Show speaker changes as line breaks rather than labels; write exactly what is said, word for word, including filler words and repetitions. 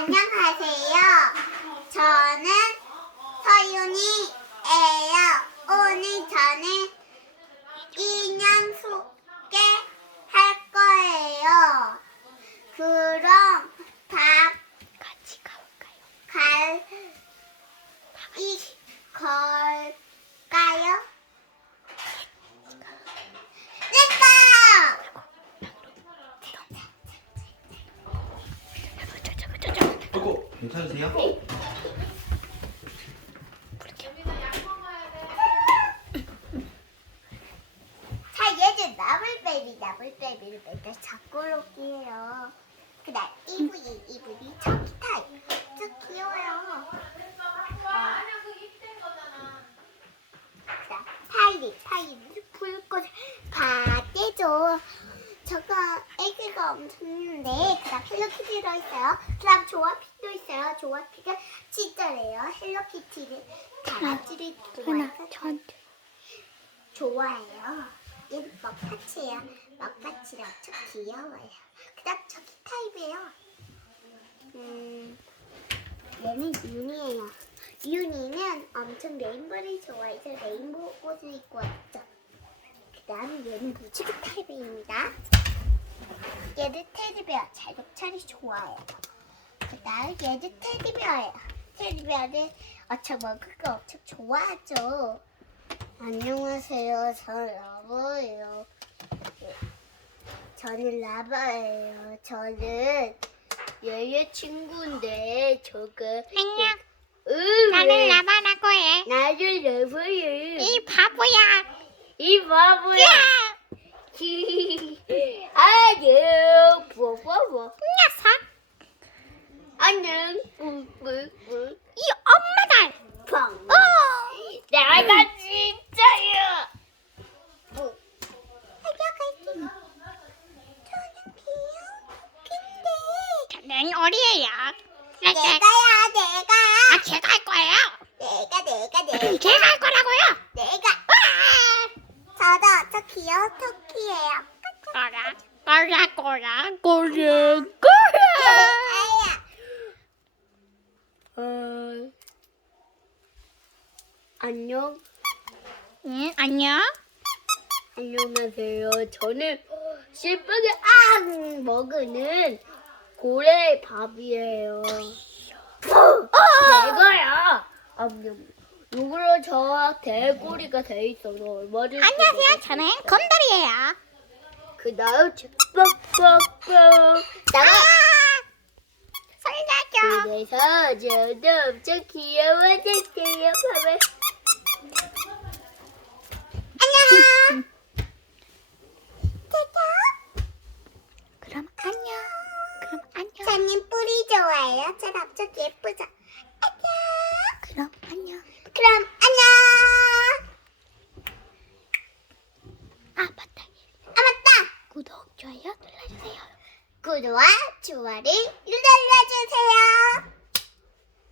안녕하세요. 저는 서윤이에요. 오늘 저는 인형 소개할 거예요. 그럼 밥
같이 가볼까요?
갈, 이, 걸까요? 렛츠고!
아이고, 괜찮으세요?
자, 얘들 나물베리, 나물베리를 맨날 잡고 놀게요. 그다음 이분이, 이분이 척키 타입. 저 귀여워요. 어. 그다음 파이리, 파이리 불꽃 다 떼줘. 저거 애기가 엄청 있는데 그다음 헬로키티 들어있어요. 그다음 조아피도 있어요. 조아피가 진짜래요. 헬로키티를 강아지를
하나,
좋아해서
저한테.
좋아해요. 얘는 먹파치예요. 먹파치가 엄청 귀여워요. 그다음 저기 타입이에요. 음, 얘는 윤이에요. 윤이는 엄청 레인보를 좋아해서 레인보 옷을 입고 왔죠. 그다음 얘는 무지개 타입입니다. 얘는 테디베어 자격차리 좋아해요. 그다음 얘는 테디베어예요. 테디베어는 어차 먹을 거 엄청 좋아하죠. 안녕하세요. 저는 라바예요. 저는 라바예요. 저는 얘의 친구인데 저거
안녕.
응,
나는 라바라고 해.
나를 라바예요.
이 바보야.
이 바보야.
야!
안녕. 뭐뭐뭐.
녀석.
안녕. 뭐뭐뭐.
이 엄마다.
펑.
어.
내가 진짜요. 뭐. 저는 귀여운데.
저는 어리예요.
내가야 내가.
아, 제가 할 거예요.
내가 내가 내가.
제가 할 거라고요.
내가.
와!
저도 저 귀여운 토끼예요.
꼬라, 꼬라, 꼬라, 꼬라, 꼬라.
아야. 어. 안녕.
응, 안녕.
안녕하세요. 저는 실밥을 앙 먹는 고래 밥이에요. 내가요. 암염. 이거로 저 대꼬리가 돼 있어서 얼마든지.
안녕하세요. 저는 곰돌이에요.
그 다음 뻑뻑뻑 나가.
살려줘.
그래서 저도 엄청 귀여워졌어요. 봐봐. 안녕.
그럼 안녕. 그럼 안녕.
저는 뿌리 좋아해요. 저 엄청 예쁘죠? 안녕.
그럼 안녕.
그럼 안녕.
아, 맞다.
아 맞다.
구독, 좋아요 눌러주세요.
구독과 좋아요를 눌러주세요.